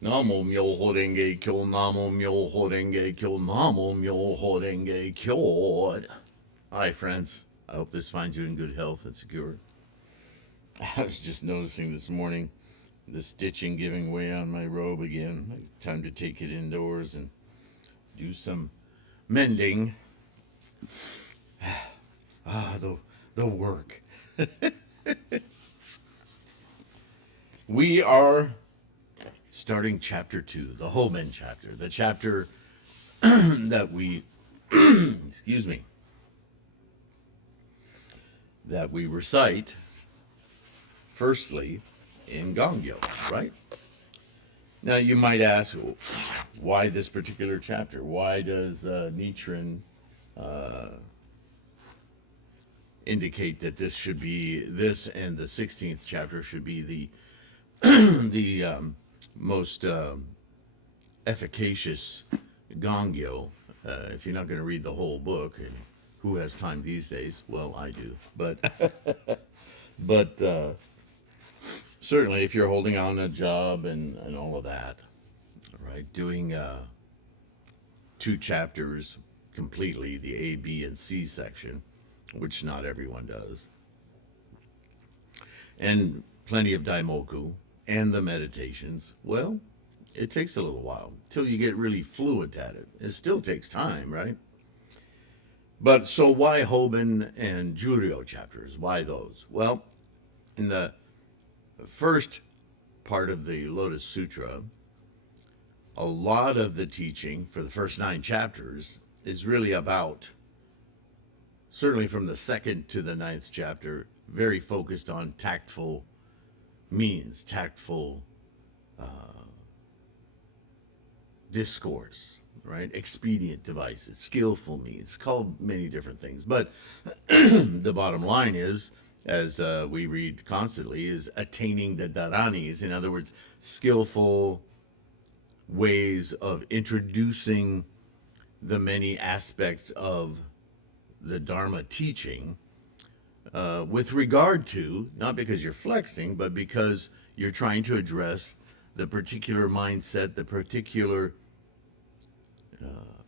Namo myoho renge kyo, namo myoho renge kyo, namo myoho renge kyo. Hi, friends. I hope this finds you in good health and secure. I was just noticing this morning the stitching giving way on my robe again. Time to take it indoors and do some mending. The work. We are starting chapter 2, the Hoben chapter, the chapter that we, excuse me, that we recite firstly in Gongyo, right? Now you might ask, why this particular chapter? Why does Nichiren indicate that this should be, this and the 16th chapter should be the most efficacious Gongyo? If you're not going to read the whole book, and who has time these days? Well, I do, but certainly if you're holding on a job and all of that, right? Doing 2 chapters completely, the A, B, and C section, which not everyone does, and plenty of daimoku and the meditations, well, it takes a little while till you get really fluent at it. It still takes time, right? But so why Hoben and Juryo chapters? Why those? Well, in the first part of the Lotus Sutra, a lot of the teaching for the first 9 chapters is really about, certainly from the 2nd to the 9th chapter, very focused on tactful means, tactful discourse, right? Expedient devices, skillful means, called many different things. But the bottom line is, as we read constantly, is attaining the dharanis. In other words, skillful ways of introducing the many aspects of the Dharma teaching with regard to, not because you're flexing, but because you're trying to address the particular mindset, the particular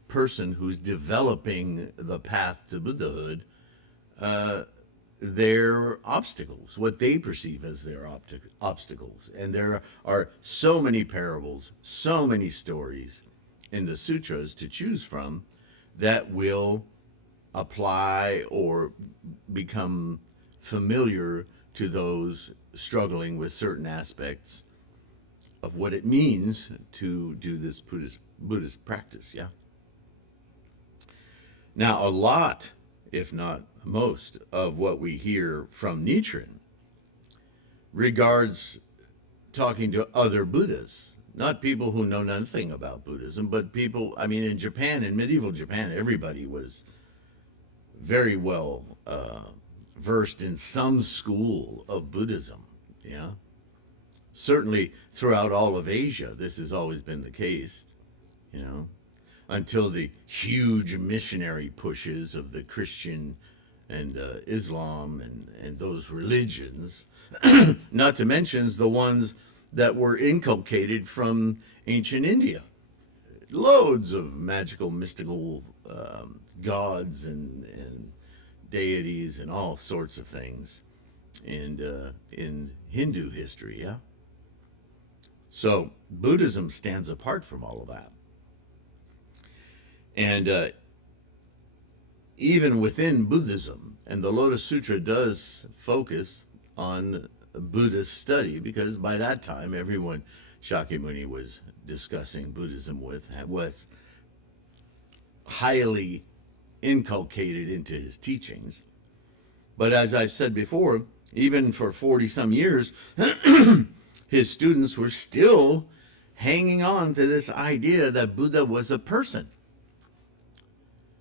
person who's developing the path to Buddhahood, their obstacles, what they perceive as their obstacles. And there are so many parables, so many stories in the sutras to choose from that will apply or become familiar to those struggling with certain aspects of what it means to do this Buddhist practice, yeah? Now, a lot, if not most, of what we hear from Nichiren regards talking to other Buddhists, not people who know nothing about Buddhism, but people, I mean, in Japan, in medieval Japan, everybody was very well versed in some school of Buddhism, yeah? Certainly throughout all of Asia, this has always been the case, you know, until the huge missionary pushes of the Christian and Islam and those religions, not to mention the ones that were inculcated from ancient India. Loads of magical, mystical gods and deities and all sorts of things, and in Hindu history, yeah? So Buddhism stands apart from all of that. And even within Buddhism, and the Lotus Sutra does focus on Buddhist study, because by that time everyone Shakyamuni was discussing Buddhism with was highly inculcated into his teachings. But as I've said before, even for 40 some years, his students were still hanging on to this idea that Buddha was a person.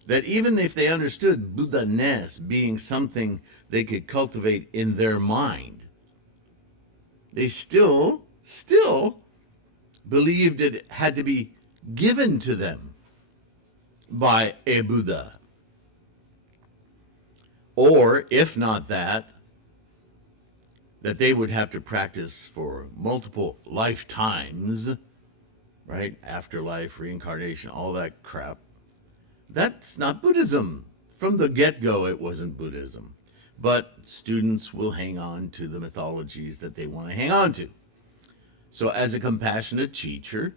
That even if they understood Buddha-ness being something they could cultivate in their mind, they still believed it had to be given to them by a Buddha. Or, if not that they would have to practice for multiple lifetimes right? Afterlife, reincarnation, all that crap. That's not Buddhism. From the get-go, it wasn't Buddhism. But students will hang on to the mythologies that they want to hang on to. So as a compassionate teacher,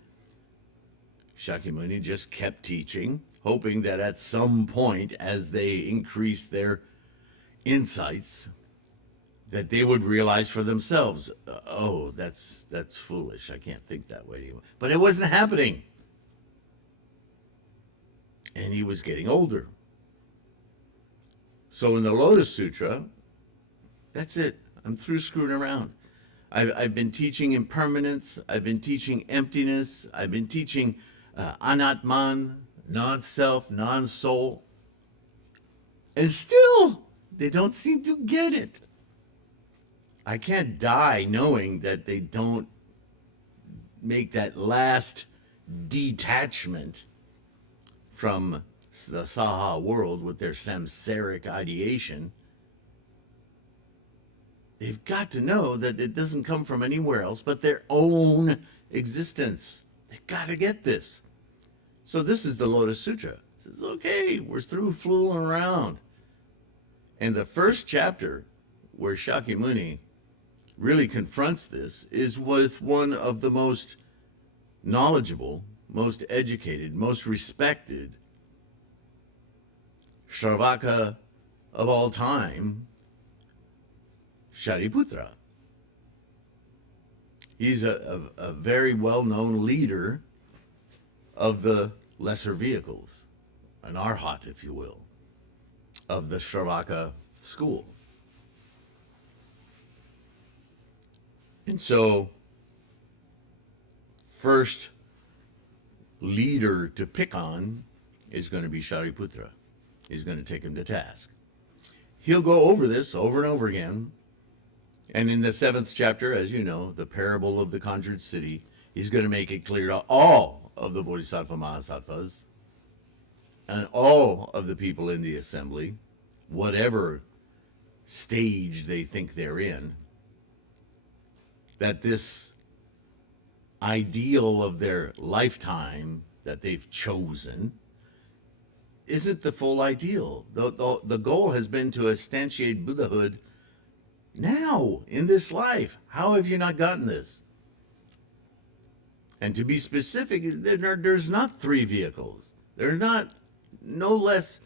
Shakyamuni just kept teaching, hoping that at some point, as they increased their insights, that they would realize for themselves, oh, that's foolish. I can't think that way anymore. But it wasn't happening. And he was getting older. So in the Lotus Sutra, that's it. I'm through screwing around. I've been teaching impermanence. I've been teaching emptiness. I've been teaching anatman, non-self, non-soul. And still, they don't seem to get it. I can't die knowing that they don't make that last detachment from the Saha world with their samsaric ideation. They've got to know that it doesn't come from anywhere else but their own existence. They've got to get this. So this is the Lotus Sutra. It says, okay, we're through fooling around. And the first chapter where Shakyamuni really confronts this is with one of the most knowledgeable, most educated, most respected Shravaka of all time, Shariputra. He's a very well-known leader of the lesser vehicles, an arhat, if you will, of the Shravaka school. And so, first leader to pick on is going to be Shariputra. He's going to take him to task. He'll go over this over and over again. And in the 7th chapter, as you know, the parable of the conjured city, he's going to make it clear to all of the Bodhisattva Mahasattvas and all of the people in the assembly, whatever stage they think they're in, that this ideal of their lifetime that they've chosen isn't the full ideal. The goal has been to instantiate Buddhahood now, in this life. How have you not gotten this? And to be specific, there's not 3 vehicles. There's not, no less,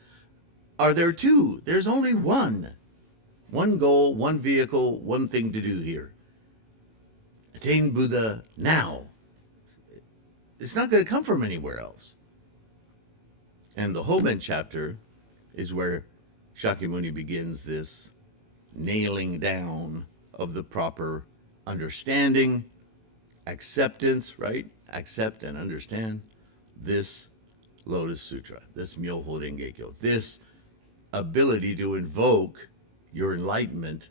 are there 2? There's only one. One goal, one vehicle, one thing to do here. Attain Buddha now. It's not going to come from anywhere else. And the Hoben chapter is where Shakyamuni begins this nailing down of the proper understanding, acceptance, right? Accept and understand this Lotus Sutra, this Myoho Renge-kyo, this ability to invoke your enlightenment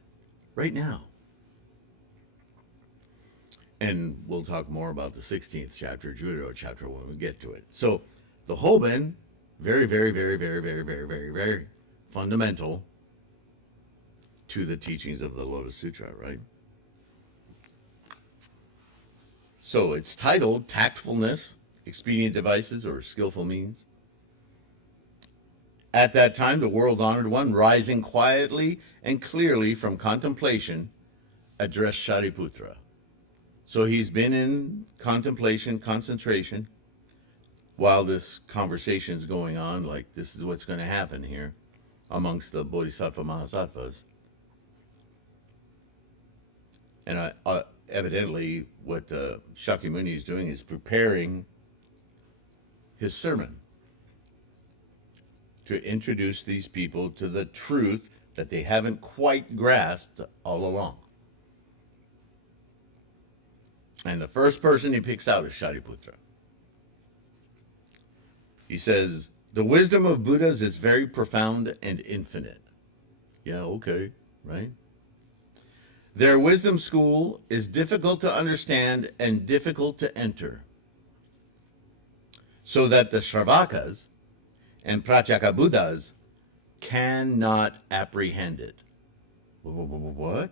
right now. And we'll talk more about the 16th chapter, Judo chapter, when we get to it. So the Hoben, very, very, very, very, very, very, very, very fundamental to the teachings of the Lotus Sutra, right? So it's titled Tactfulness, Expedient Devices, or Skillful Means. At that time, the world-honored one, rising quietly and clearly from contemplation, addressed Shariputra. So he's been in contemplation, concentration, while this conversation's going on, like this is what's going to happen here amongst the Bodhisattva Mahasattvas. And evidently, what Shakyamuni is doing is preparing his sermon to introduce these people to the truth that they haven't quite grasped all along. And the first person he picks out is Shariputra. He says, the wisdom of Buddhas is very profound and infinite. Yeah, okay, right? Their wisdom school is difficult to understand and difficult to enter, so that the Shravakas and Pratyeka Buddhas cannot apprehend it. What?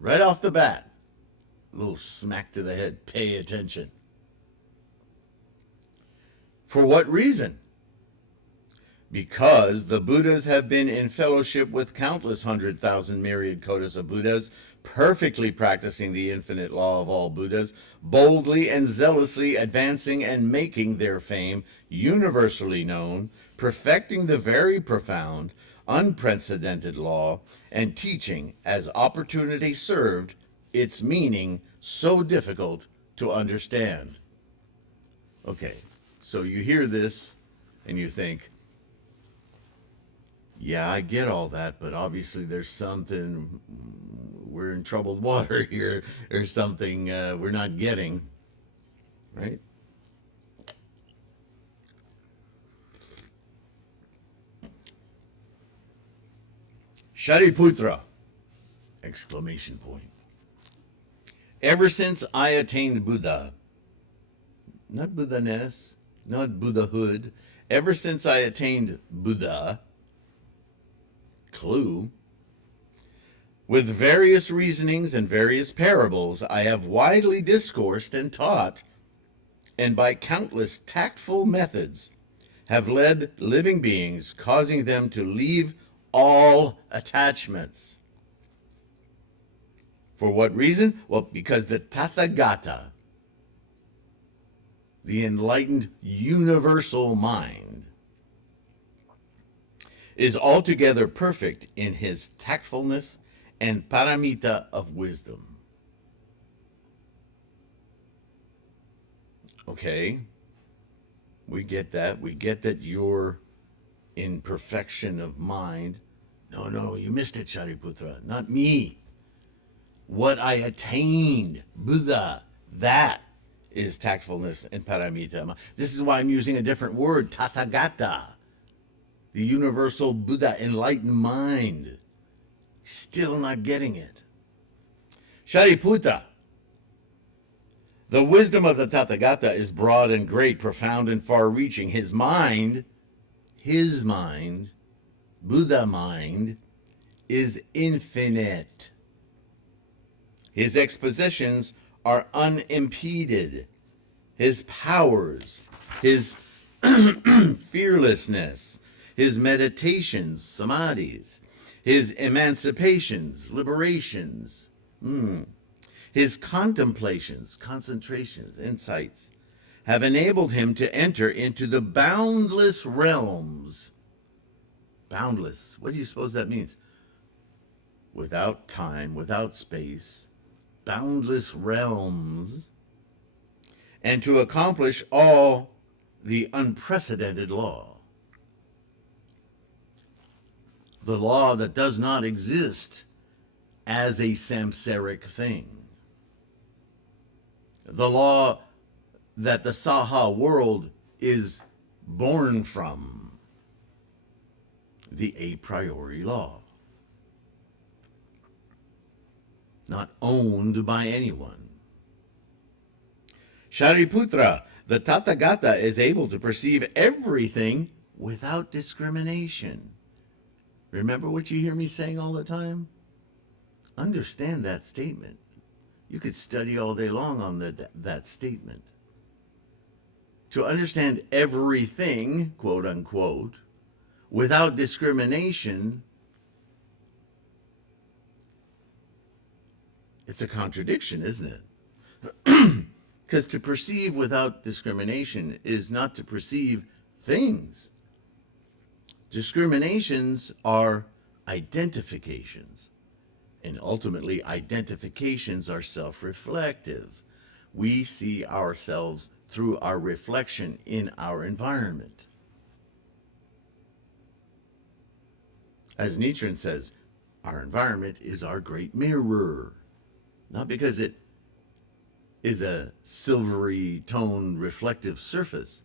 Right off the bat, A little smack to the head. Pay attention. For what reason? Because the Buddhas have been in fellowship with countless 100,000 myriad kotas of Buddhas, perfectly practicing the infinite law of all Buddhas, boldly and zealously advancing and making their fame universally known, perfecting the very profound, unprecedented law, and teaching, as opportunity served, its meaning so difficult to understand. Okay, so you hear this and you think, yeah, I get all that, but obviously there's something, we're in troubled water here, or something we're not getting, right? Shariputra! Exclamation point. Ever since I attained Buddha, not Buddha-ness, not Buddhahood, ever since I attained Buddha, clue, with various reasonings and various parables, I have widely discoursed and taught, and by countless tactful methods have led living beings, causing them to leave all attachments. For what reason? Well, because the Tathagata, the enlightened universal mind, is altogether perfect in his tactfulness and paramita of wisdom. Okay, we get that. We get that you're in perfection of mind. No, you missed it, Shariputra. Not me. What I attained, Buddha, that is tactfulness and paramita. This is why I'm using a different word, Tathagata. The universal Buddha, enlightened mind. Still not getting it. Shariputra. The wisdom of the Tathagata is broad and great, profound and far-reaching. His mind, Buddha mind, is infinite. His expositions are unimpeded. His powers, his fearlessness, his meditations, samadhis, his emancipations, liberations, his contemplations, concentrations, insights, have enabled him to enter into the boundless realms. Boundless. What do you suppose that means? Without time, without space, boundless realms, and to accomplish all the unprecedented law. The law that does not exist as a samsaric thing. The law that the Saha world is born from. The a priori law. Not owned by anyone. Shariputra, the Tathagata is able to perceive everything without discrimination. Remember what you hear me saying all the time? Understand that statement. You could study all day long on that statement. To understand everything, quote unquote, without discrimination, it's a contradiction, isn't it? Because to perceive without discrimination is not to perceive things. Discriminations are identifications. And ultimately, identifications are self-reflective. We see ourselves through our reflection in our environment. As Nichiren says, our environment is our great mirror. Not because it is a silvery toned reflective surface,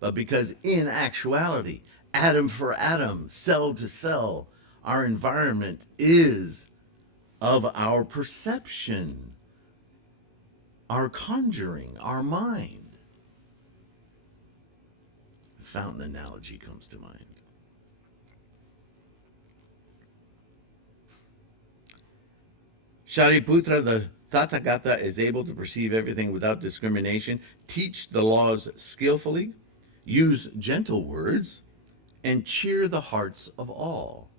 but because in actuality, atom for atom, cell to cell, our environment is of our perception, our conjuring, our mind. The fountain analogy comes to mind. Shariputra, the Tathagata is able to perceive everything without discrimination, teach the laws skillfully, use gentle words, and cheer the hearts of all,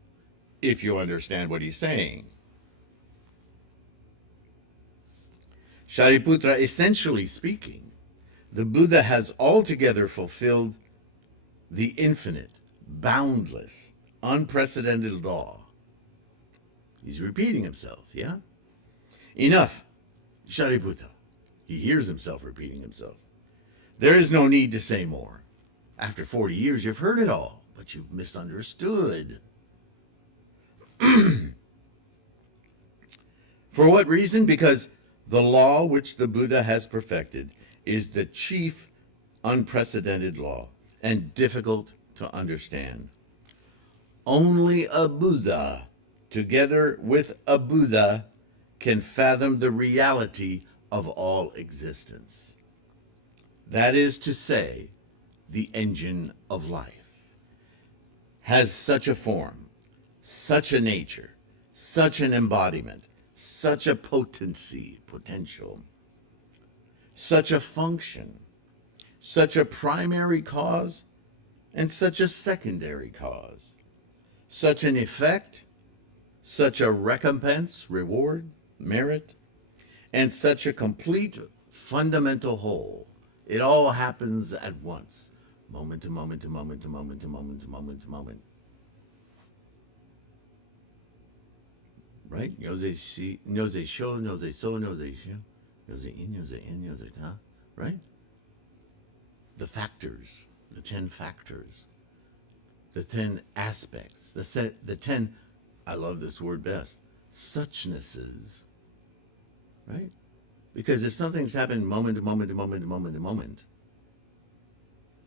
if you understand what he's saying. Shariputra, essentially speaking, the Buddha has altogether fulfilled the infinite, boundless, unprecedented law. He's repeating himself, yeah? Enough, Shariputra. He hears himself repeating himself. There is no need to say more. After 40 years, you've heard it all, but you've misunderstood. For what reason? Because the law which the Buddha has perfected is the chief unprecedented law and difficult to understand. Only a Buddha, together with a Buddha, can fathom the reality of all existence. That is to say, the engine of life has such a form, such a nature, such an embodiment, such a potential, such a function, such a primary cause, and such a secondary cause, such an effect, such a recompense, reward, merit, and such a complete fundamental whole. It all happens at once, moment to moment to moment to moment to moment to moment to moment. Right? Nyoze shi, nyoze sho, nyoze so, nyoze sho, nyoze in, nyoze ka. Right? The factors, the 10 factors, the 10 aspects, the 10, I love this word best, suchnesses. Right? Because if something's happened moment to moment to moment to moment to moment,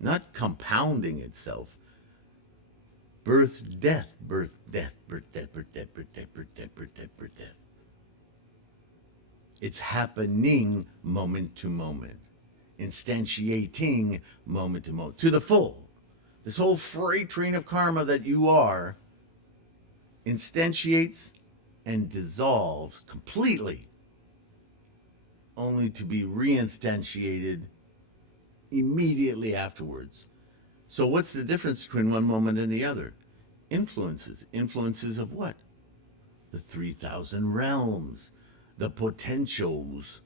not compounding itself, birth, death, birth, death, birth, death, birth, death, birth, death, birth, death, birth, death, birth, death. It's happening moment to moment, instantiating moment to moment, to the full. This whole freight train of karma that you are instantiates and dissolves completely, only to be reinstantiated immediately afterwards. So what's the difference between one moment and the other? Influences. Influences of what? The 3,000 realms, the potentials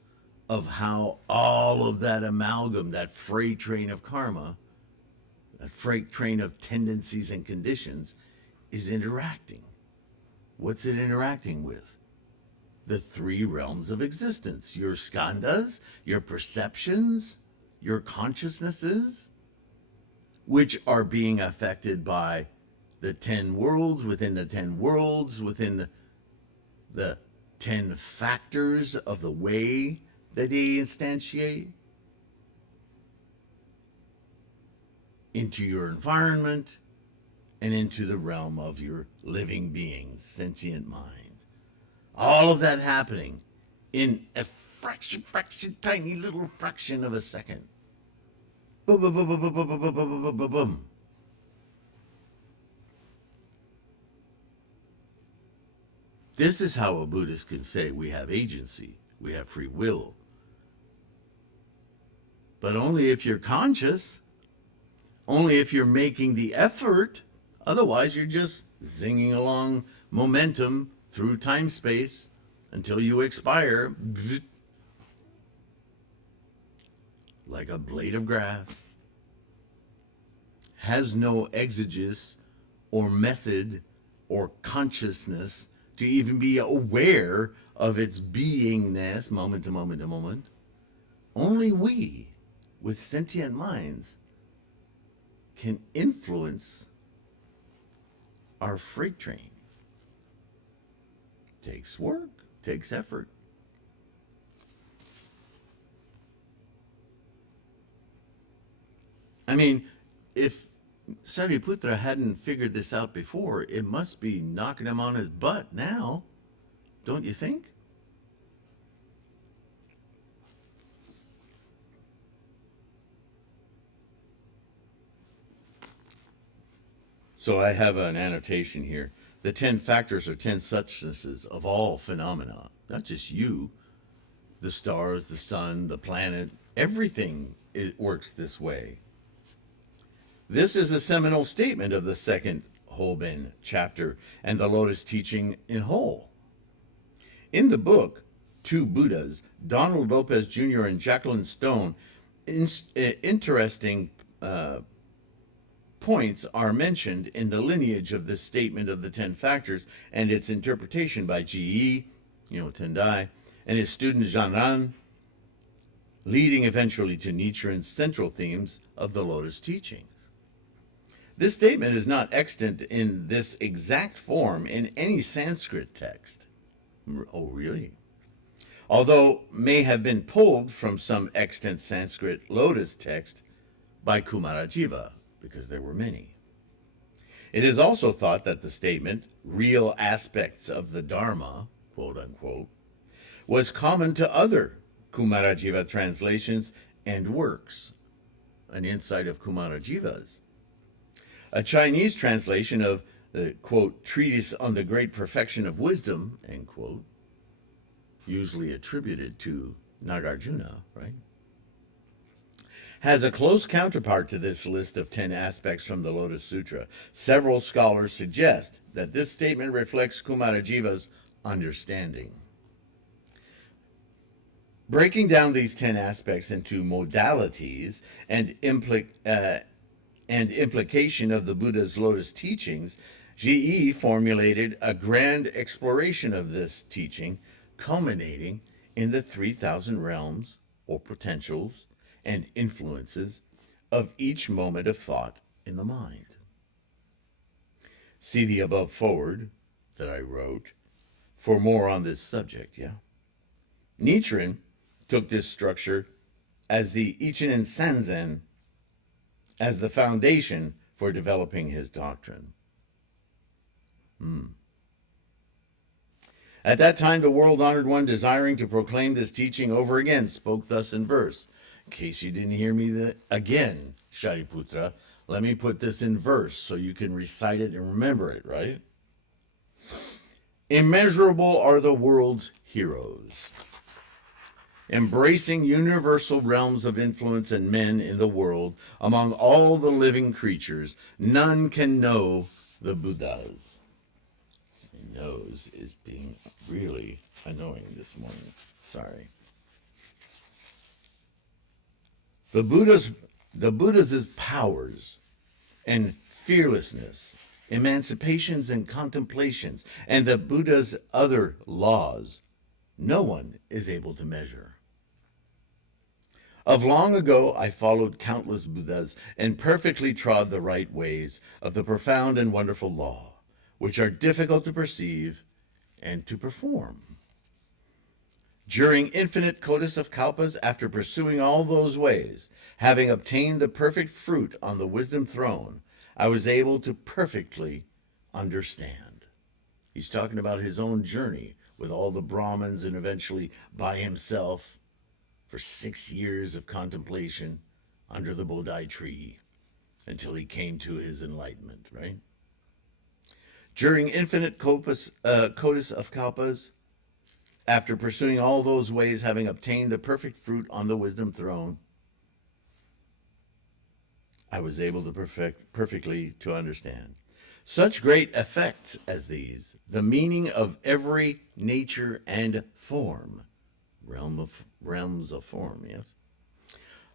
of how all of that amalgam, that freight train of karma, that freight train of tendencies and conditions is interacting. What's it interacting with? The 3 realms of existence, your skandhas, your perceptions, your consciousnesses, which are being affected by the 10 worlds, within the 10 worlds, within the 10 factors of the way that they instantiate into your environment and into the realm of your living beings, sentient mind. All of that happening in a tiny little fraction of a second. Boom, boom, boom, boom, boom, boom, boom, boom, boom, boom, boom. This is how a Buddhist can say we have agency, we have free will. But only if you're conscious, only if you're making the effort. Otherwise, you're just zinging along momentum through time-space until you expire like a blade of grass. Has no exegesis or method or consciousness to even be aware of its beingness moment to moment to moment. Only we, with sentient minds, can influence our freight train. Takes work, takes effort. I mean, if Sariputra hadn't figured this out before, it must be knocking him on his butt now, don't you think? So I have an annotation here. The 10 factors are 10 suchnesses of all phenomena, not just you, The stars, the sun, the planet, everything works this way. This is a seminal statement of the second Hoben chapter and the Lotus Teaching in whole. In the book, Two Buddhas, Donald Lopez Jr. and Jacqueline Stone, interesting points are mentioned in the lineage of this statement of the 10 factors and its interpretation by G.E., Tendai, and his student Zhanran, leading eventually to Nichiren's central themes of the Lotus Teachings. This statement is not extant in this exact form in any Sanskrit text. Oh, really? Although may have been pulled from some extant Sanskrit lotus text by Kumarajiva, because there were many. It is also thought that the statement, real aspects of the Dharma, quote unquote, was common to other Kumarajiva translations and works, an insight of Kumarajiva's. A Chinese translation of the, quote, treatise on the great perfection of wisdom, end quote, usually attributed to Nagarjuna, right, has a close counterpart to this list of 10 aspects from the Lotus Sutra. Several scholars suggest that this statement reflects Kumarajiva's understanding. Breaking down these 10 aspects into modalities and implication of the Buddha's Lotus teachings, G.E. formulated a grand exploration of this teaching, culminating in the 3,000 realms or potentials and influences of each moment of thought in the mind. See the above foreword that I wrote for more on this subject, yeah? Nichiren took this structure as the Ichinen Sanzen, as the foundation for developing his doctrine. At that time, the world-honored one, desiring to proclaim this teaching over again, spoke thus in verse. In case you didn't hear me again, Shariputra, let me put this in verse so you can recite it and remember it, right? Immeasurable are the world's heroes, embracing universal realms of influence and men in the world. Among all the living creatures, none can know the Buddhas. My nose is being really annoying this morning. Sorry. The Buddha's powers and fearlessness, emancipations and contemplations, and the Buddha's other laws, no one is able to measure. Of long ago, I followed countless Buddhas and perfectly trod the right ways of the profound and wonderful law, which are difficult to perceive and to perform. During infinite cotus of kalpas, after pursuing all those ways, having obtained the perfect fruit on the wisdom throne, I was able to perfectly understand. He's talking about his own journey with all the Brahmins and eventually by himself for 6 years of contemplation under the Bodhi tree until he came to his enlightenment, right? During infinite cotus of kalpas, after pursuing all those ways, having obtained the perfect fruit on the wisdom throne, I was able to perfectly to understand. Such great effects as these, the meaning of every nature and form, realms of form, yes?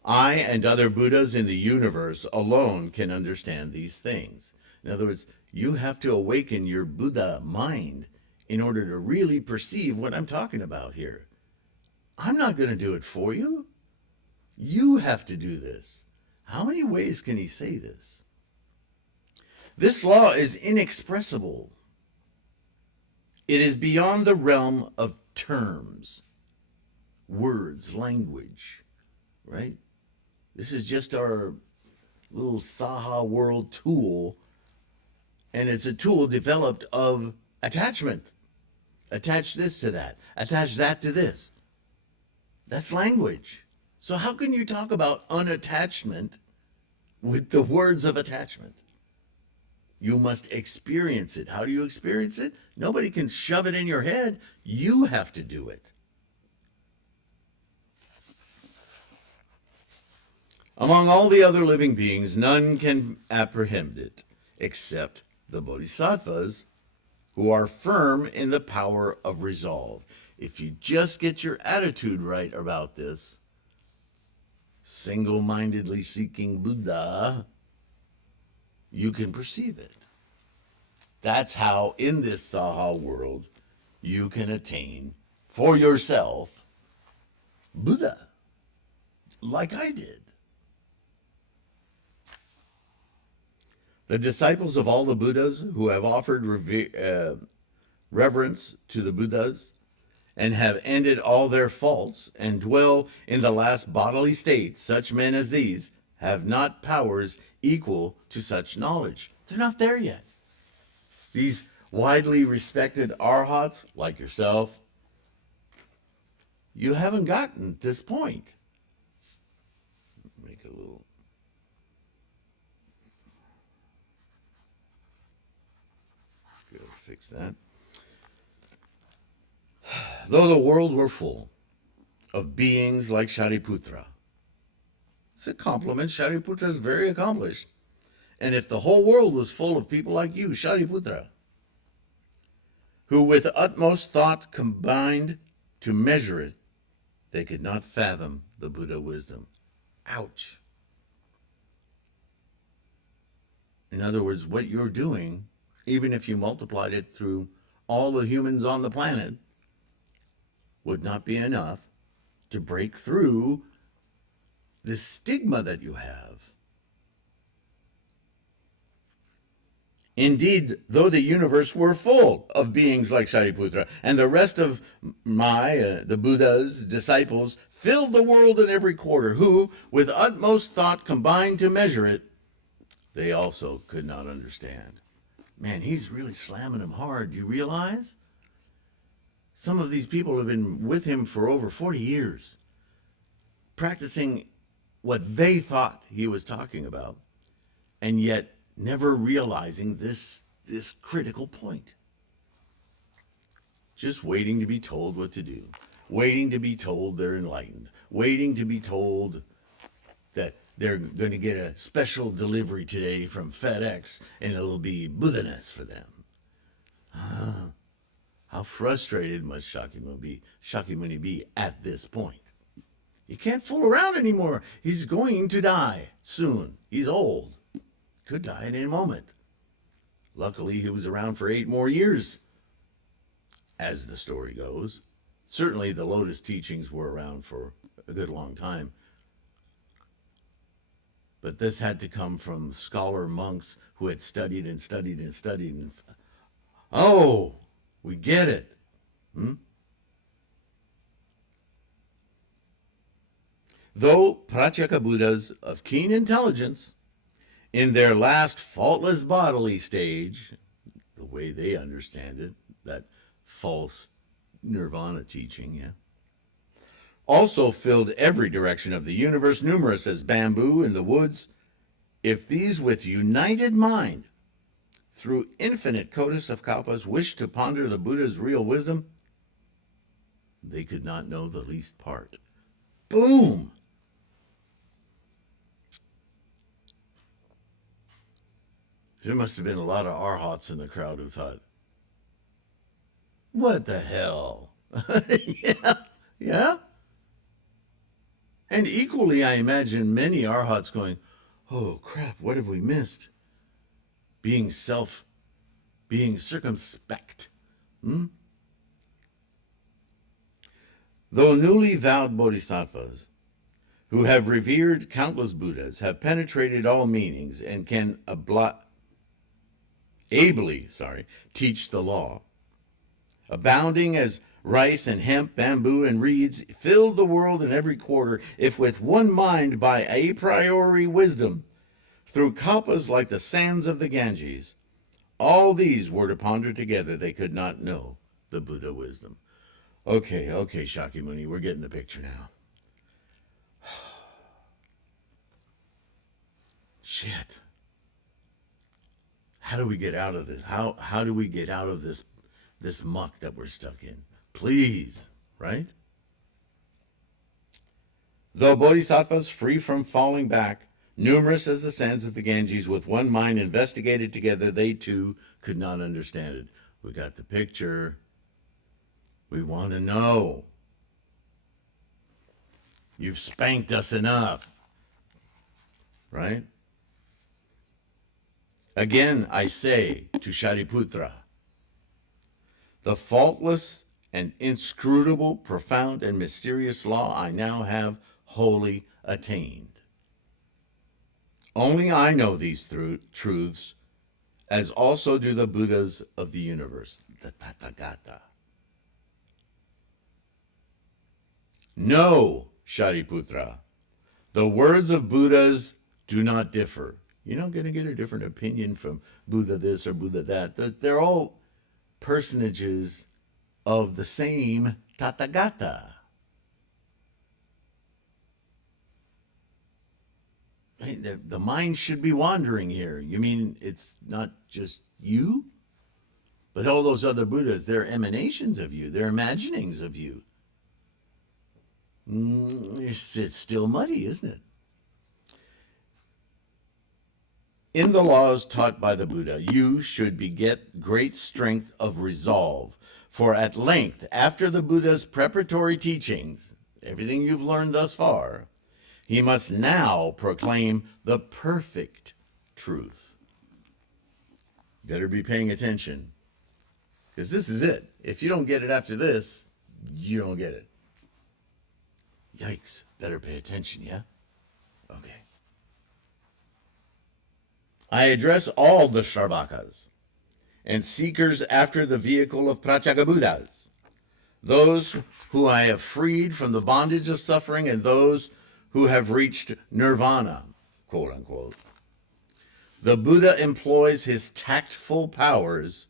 I and other Buddhas in the universe alone can understand these things. In other words, you have to awaken your Buddha mind in order to really perceive what I'm talking about here. I'm not going to do it for you. You have to do this. How many ways can he say this? This law is inexpressible. It is beyond the realm of terms, words, language, right? This is just our little Saha world tool, and it's a tool developed of attachment. Attach this to that. Attach that to this. That's language. So how can you talk about unattachment with the words of attachment? You must experience it. How do you experience it? Nobody can shove it in your head. You have to do it. Among all the other living beings, none can apprehend it except the bodhisattvas, who are firm in the power of resolve. If you just get your attitude right about this, single-mindedly seeking Buddha, you can perceive it. That's how, in this Saha world, you can attain for yourself Buddha, like I did. The disciples of all the Buddhas who have offered reverence to the Buddhas and have ended all their faults and dwell in the last bodily state, such men as these have not powers equal to such knowledge. They're not there yet. These widely respected arhats, like yourself, you haven't gotten this point. Make a little. Good, fix that. Though the world were full of beings like Shariputra, it's a compliment. Shariputra is very accomplished. And if the whole world was full of people like you, Shariputra, who with utmost thought combined to measure it, they could not fathom the Buddha wisdom. Ouch. In other words, what you're doing, even if you multiplied it through all the humans on the planet, would not be enough to break through the stigma that you have. Indeed, though the universe were full of beings like Shariputra, and the rest of the Buddha's disciples filled the world in every quarter, who, with utmost thought combined to measure it, they also could not understand. Man, he's really slamming them hard. You realize? Some of these people have been with him for over 40 years, practicing what they thought he was talking about, and yet never realizing this critical point. Just waiting to be told what to do, waiting to be told they're enlightened, waiting to be told that they're going to get a special delivery today from FedEx and it'll be Buddha-ness for them. How frustrated must Shakyamuni be at this point? You can't fool around anymore. He's going to die soon. He's old. Could die at any moment. Luckily, he was around for 8 more years, as the story goes. Certainly, the Lotus teachings were around for a good long time. But this had to come from scholar monks who had studied and studied and studied. And, oh, we get it. Though Pratyeka Buddhas of keen intelligence, in their last faultless bodily stage, the way they understand it, that false nirvana teaching, yeah, also filled every direction of the universe, numerous as bamboo in the woods, if these with united mind, through infinite kotis of kalpas, wished to ponder the Buddha's real wisdom, they could not know the least part. Boom! There must have been a lot of arhats in the crowd who thought, what the hell? Yeah. And equally, I imagine many arhats going, oh crap, what have we missed? Being circumspect. Though newly vowed bodhisattvas, who have revered countless Buddhas, have penetrated all meanings and can ably teach the law, abounding as rice and hemp, bamboo and reeds, fill the world in every quarter, if with one mind by a priori wisdom, through kalpas like the sands of the Ganges, all these were to ponder together, they could not know the Buddha wisdom. Okay, Shakyamuni, we're getting the picture now. Shit. How do we get out of this? How do we get out of this muck that we're stuck in? Please, right? Though bodhisattvas, free from falling back, numerous as the sands of the Ganges, with one mind investigated together, they too could not understand it. We got the picture. We want to know. You've spanked us enough. Right? Again, I say to Shariputra, the faultless and inscrutable, profound and mysterious law I now have wholly attained. Only I know these truths, as also do the Buddhas of the universe, the Tathagata. Know, Shariputra, the words of Buddhas do not differ. You're not going to get a different opinion from Buddha this or Buddha that. They're all personages of the same Tathagata. The mind should be wandering here. You mean it's not just you? But all those other Buddhas, they're emanations of you. They're imaginings of you. It's still muddy, isn't it? In the laws taught by the Buddha, you should beget great strength of resolve. For at length, after the Buddha's preparatory teachings, everything you've learned thus far, he must now proclaim the perfect truth. Better be paying attention, because this is it. If you don't get it after this, you don't get it. Yikes, better pay attention, yeah? Okay. I address all the Shravakas and seekers after the vehicle of Pratyekabuddhas, those who I have freed from the bondage of suffering and those who have reached nirvana, quote unquote. The Buddha employs his tactful powers.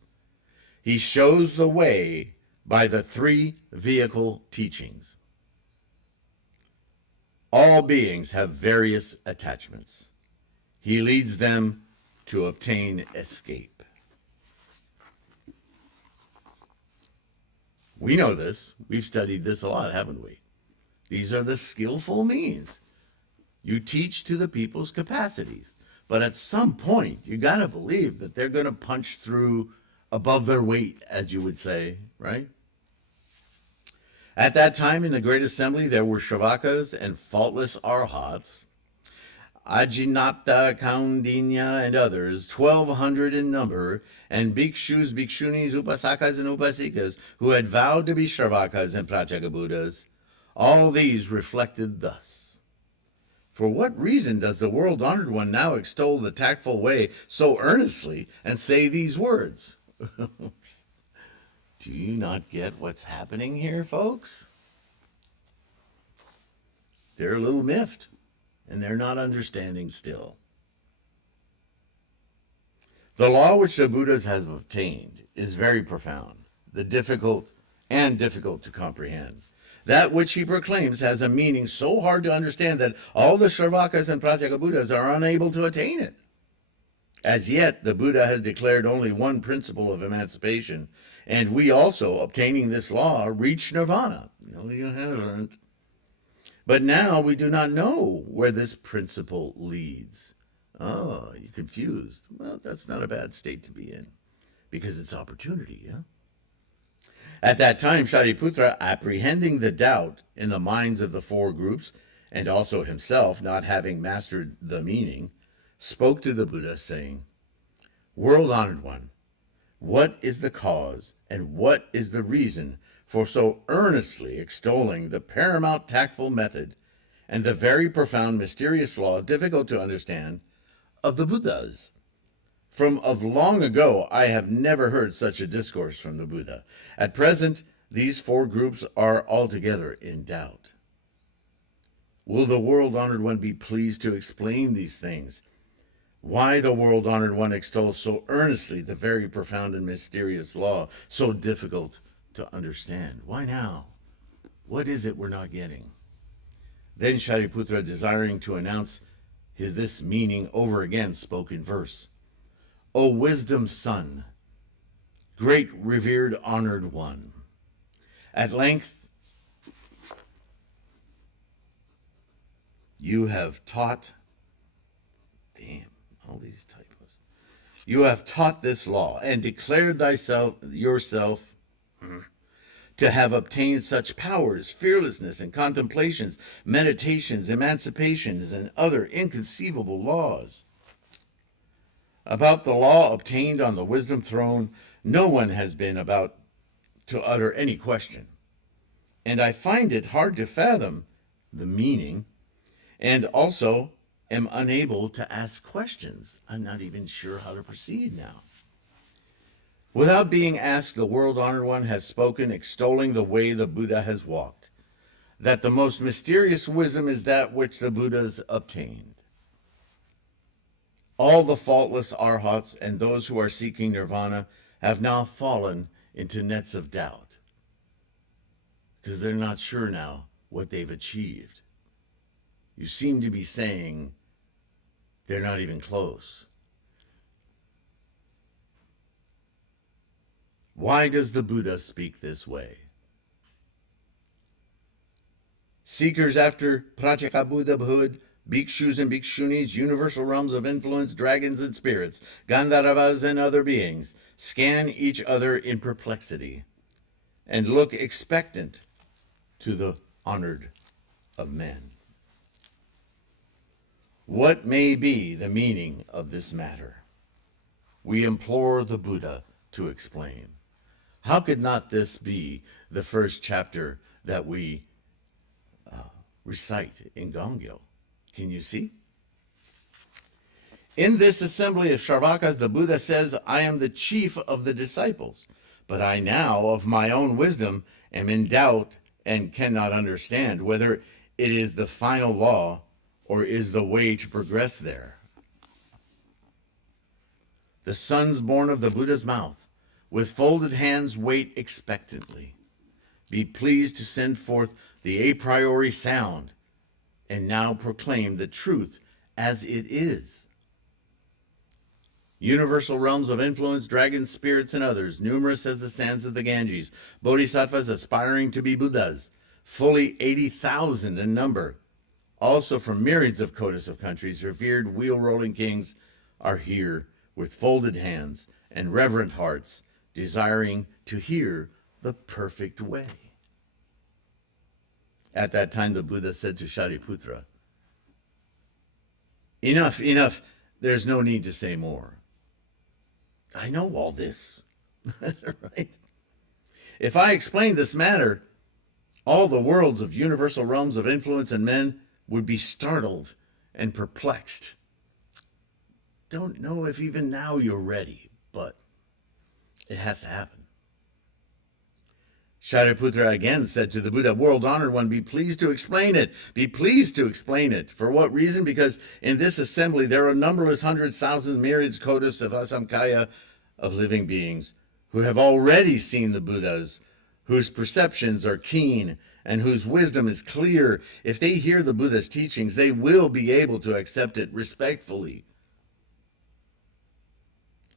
He shows the way by the three vehicle teachings. All beings have various attachments. He leads them to obtain escape. We know this. We've studied this a lot, haven't we? These are the skillful means. You teach to the people's capacities. But at some point, you got to believe that they're going to punch through above their weight, as you would say, right? At that time in the Great Assembly, there were Shravakas and faultless Arhats, Ajinapta, Kaundinya, and others, 1,200 in number, and bhikshus, bhikshunis, upasakas, and upasikas, who had vowed to be Shravakas and Pratyekabuddhas. All these reflected thus. For what reason does the world-honored one now extol the tactful way so earnestly and say these words? Do you not get what's happening here, folks? They're a little miffed, and they're not understanding still. The law which the Buddhas have obtained is very profound, difficult to comprehend. That which he proclaims has a meaning so hard to understand that all the Shravakas and Pratyekabuddhas are unable to attain it. As yet, the Buddha has declared only one principle of emancipation, and we also, obtaining this law, reach nirvana. You haven't. But now we do not know where this principle leads. Oh, you're confused. Well, that's not a bad state to be in, because it's opportunity, yeah? At that time, Shariputra, apprehending the doubt in the minds of the four groups, and also himself not having mastered the meaning, spoke to the Buddha, saying, World-honored one, what is the cause and what is the reason for so earnestly extolling the paramount tactful method and the very profound mysterious law, difficult to understand, of the Buddhas? From of long ago, I have never heard such a discourse from the Buddha. At present, these four groups are altogether in doubt. Will the world-honored one be pleased to explain these things? Why the world-honored one extols so earnestly the very profound and mysterious law, so difficult to understand? Why now? What is it we're not getting? Then Shariputra, desiring to announce this meaning over again, spoke in verse. O wisdom son, great revered honored one, at length You have taught, damn, all these typos. You have taught this law and declared yourself to have obtained such powers, fearlessness, and contemplations, meditations, emancipations, and other inconceivable laws. About the law obtained on the wisdom throne, no one has been about to utter any question. And I find it hard to fathom the meaning, and also am unable to ask questions. I'm not even sure how to proceed now. Without being asked, the world-honored one has spoken, extolling the way the Buddha has walked, that the most mysterious wisdom is that which the Buddhas obtained. All the faultless arhats and those who are seeking nirvana have now fallen into nets of doubt, because they're not sure now what they've achieved. You seem to be saying they're not even close. Why does the Buddha speak this way? Seekers after Pratyekabuddhahood, bhikshus and bhikshunis, universal realms of influence, dragons and spirits, Gandharvas and other beings, scan each other in perplexity and look expectant to the honored of men. What may be the meaning of this matter? We implore the Buddha to explain. How could not this be the first chapter that we recite in Gongyo? Can you see? In this assembly of Shravakas, the Buddha says, I am the chief of the disciples, but I now, of my own wisdom, am in doubt and cannot understand whether it is the final law or is the way to progress there. The sons born of the Buddha's mouth, with folded hands, wait expectantly. Be pleased to send forth the a priori sound, and now proclaim the truth as it is. Universal realms of influence, dragons, spirits, and others, numerous as the sands of the Ganges, bodhisattvas aspiring to be Buddhas, fully 80,000 in number. Also from myriads of kotas of countries, revered wheel-rolling kings are here with folded hands and reverent hearts, desiring to hear the perfect way. At that time, the Buddha said to Shariputra, enough, enough, there's no need to say more. I know all this, right? If I explained this matter, all the worlds of universal realms of influence and men would be startled and perplexed. Don't know if even now you're ready, but it has to happen. Shariputra again said to the Buddha, world-honored one, be pleased to explain it. Be pleased to explain it. For what reason? Because in this assembly there are numberless hundreds, thousands, myriads, kotas of asamkhya of living beings who have already seen the Buddhas, whose perceptions are keen and whose wisdom is clear. If they hear the Buddha's teachings, they will be able to accept it respectfully.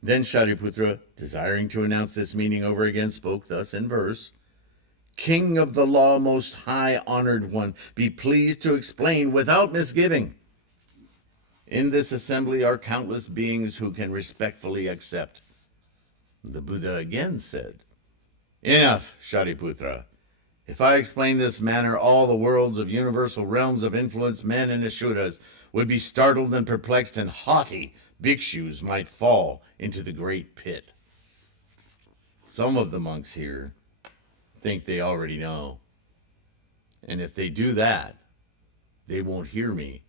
Then Shariputra, desiring to announce this meaning over again, spoke thus in verse, King of the law, most high honored one, be pleased to explain without misgiving. In this assembly are countless beings who can respectfully accept. The Buddha again said, enough, Shariputra. If I explain this manner, all the worlds of universal realms of influence, men and asuras, would be startled and perplexed, and haughty bhikshus might fall into the great pit. Some of the monks here think they already know. And if they do that, they won't hear me,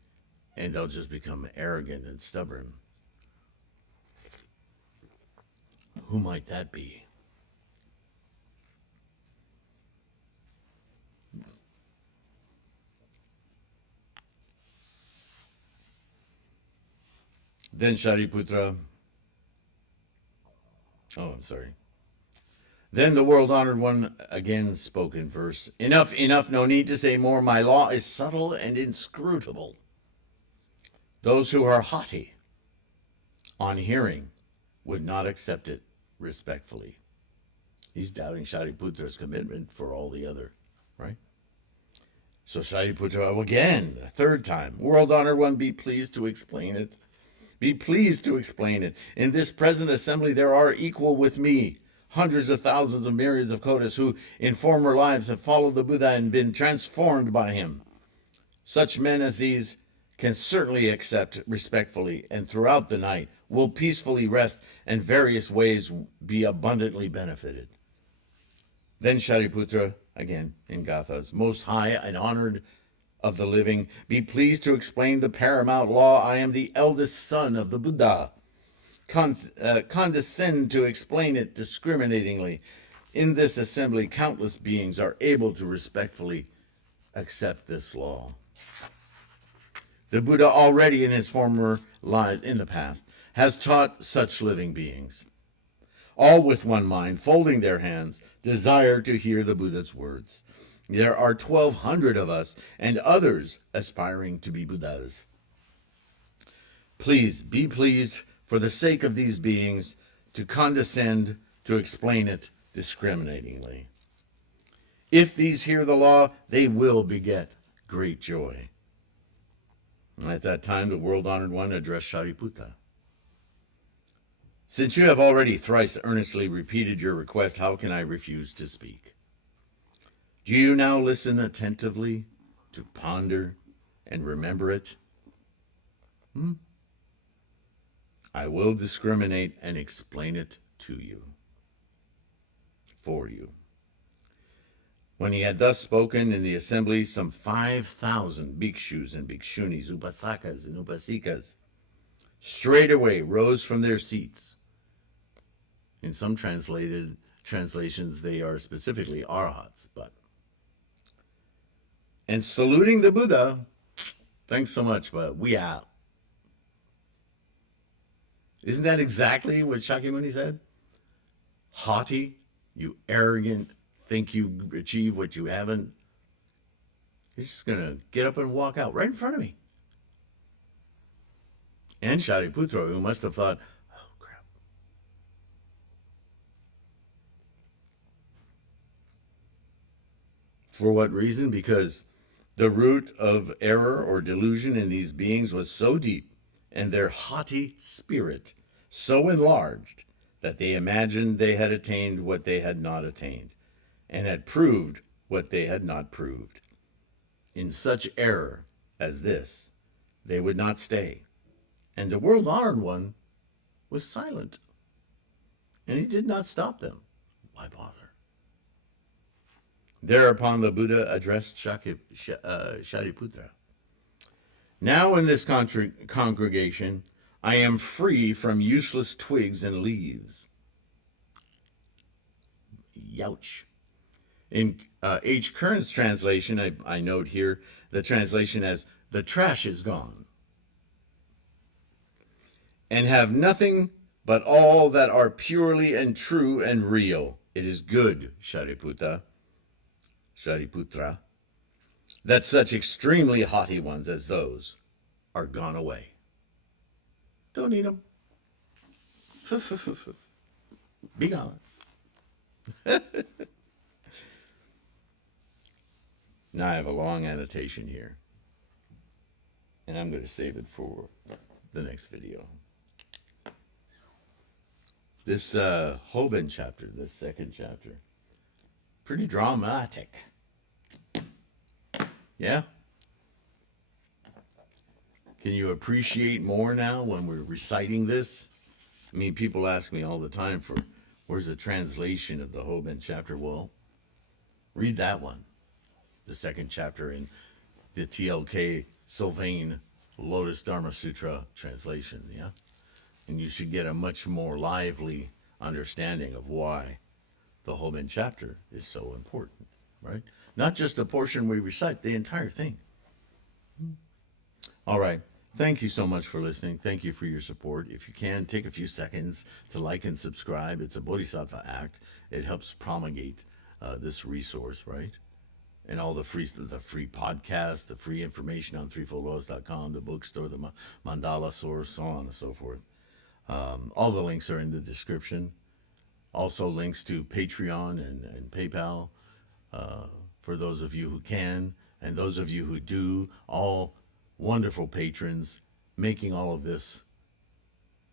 and they'll just become arrogant and stubborn. Who might that be? Then Shariputra, Then the world-honored one again spoke in verse, enough, enough, no need to say more. My law is subtle and inscrutable. Those who are haughty on hearing would not accept it respectfully. He's doubting Shariputra's commitment for all the other, right? So Shariputra again, a third time. World Honored One, be pleased to explain it. Be pleased to explain it. In this present assembly there are equal with me hundreds of thousands of myriads of Kodas who in former lives have followed the Buddha and been transformed by him. Such men as these can certainly accept respectfully and throughout the night will peacefully rest and various ways be abundantly benefited. Then Shariputra, again in Gathas, most high and honored of the living, be pleased to explain the paramount law. I am the eldest son of the Buddha. Condescend to explain it discriminatingly. In this assembly, countless beings are able to respectfully accept this law. The Buddha already in his former lives, in the past, has taught such living beings. All with one mind, folding their hands, desire to hear the Buddha's words. There are 1,200 of us and others aspiring to be Buddhas. Please be pleased for the sake of these beings to condescend to explain it discriminatingly. If these hear the law, they will beget great joy. At that time, the world-honored one addressed Shariputra. Since you have already thrice earnestly repeated your request, how can I refuse to speak? Do you now listen attentively to ponder and remember it? I will discriminate and explain it to you, for you. When he had thus spoken in the assembly, some 5,000 bhikshus and bhikshunis, upasakas and upasikas, straightway rose from their seats. In some translations, they are specifically arhats, and saluting the Buddha, thanks so much, but we out. Isn't that exactly what Shakyamuni said? Haughty, you arrogant, think you achieve what you haven't. He's just going to get up and walk out right in front of me. And Shariputra, who must have thought, oh, crap. For what reason? Because the root of error or delusion in these beings was so deep, and their haughty spirit so enlarged, that they imagined they had attained what they had not attained, and had proved what they had not proved. In such error as this, they would not stay, and the world-honored one was silent, and he did not stop them. Why bother? Thereupon the Buddha addressed Shariputra. Now in this congregation, I am free from useless twigs and leaves. Youch. In H. Kern's translation, I note here the translation as, the trash is gone. And have nothing but all that are purely and true and real. It is good, Shariputra, that such extremely haughty ones as those are gone away. Don't need them. Be gone. Now I have a long annotation here, and I'm going to save it for the next video. This Hoben chapter, this second chapter, pretty dramatic. Yeah? Can you appreciate more now when we're reciting this? I mean, people ask me all the time for, where's the translation of the Hoben chapter? Well, read that one. The second chapter in the TLK Sylvain Lotus Dharma Sutra translation, yeah? And you should get a much more lively understanding of why the Hoben chapter is so important, right? Not just the portion we recite, the entire thing. All right. Thank you so much for listening. Thank you for your support. If you can, take a few seconds to like and subscribe. It's a Bodhisattva act. It helps promulgate this resource, right? And all the free podcasts, the free information on threefoldlotus.com, the bookstore, the mandala source, so on and so forth. All the links are in the description. Also links to Patreon and PayPal for those of you who can. And those of you who do, all wonderful patrons, making all of this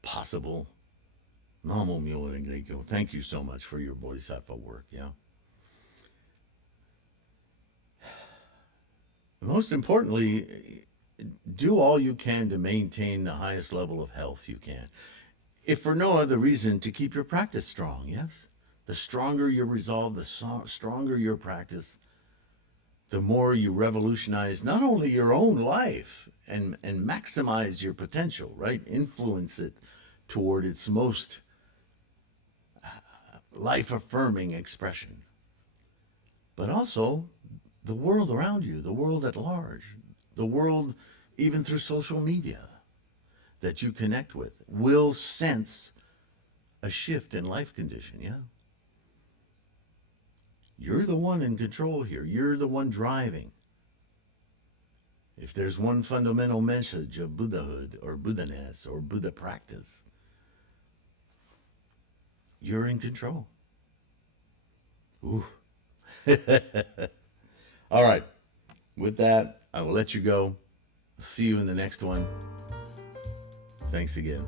possible. Namo Myoho Renge Kyo. Thank you so much for your bodhisattva work, yeah? Most importantly, do all you can to maintain the highest level of health you can. If for no other reason, to keep your practice strong, yes? The stronger your resolve, the stronger your practice, the more you revolutionize not only your own life and maximize your potential, right? Influence it toward its most life-affirming expression. But also the world around you, the world at large, the world even through social media that you connect with will sense a shift in life condition, yeah? You're the one in control here. You're the one driving. If there's one fundamental message of Buddhahood or Buddha-ness or Buddha practice, you're in control. Ooh. All right. With that, I will let you go. See you in the next one. Thanks again.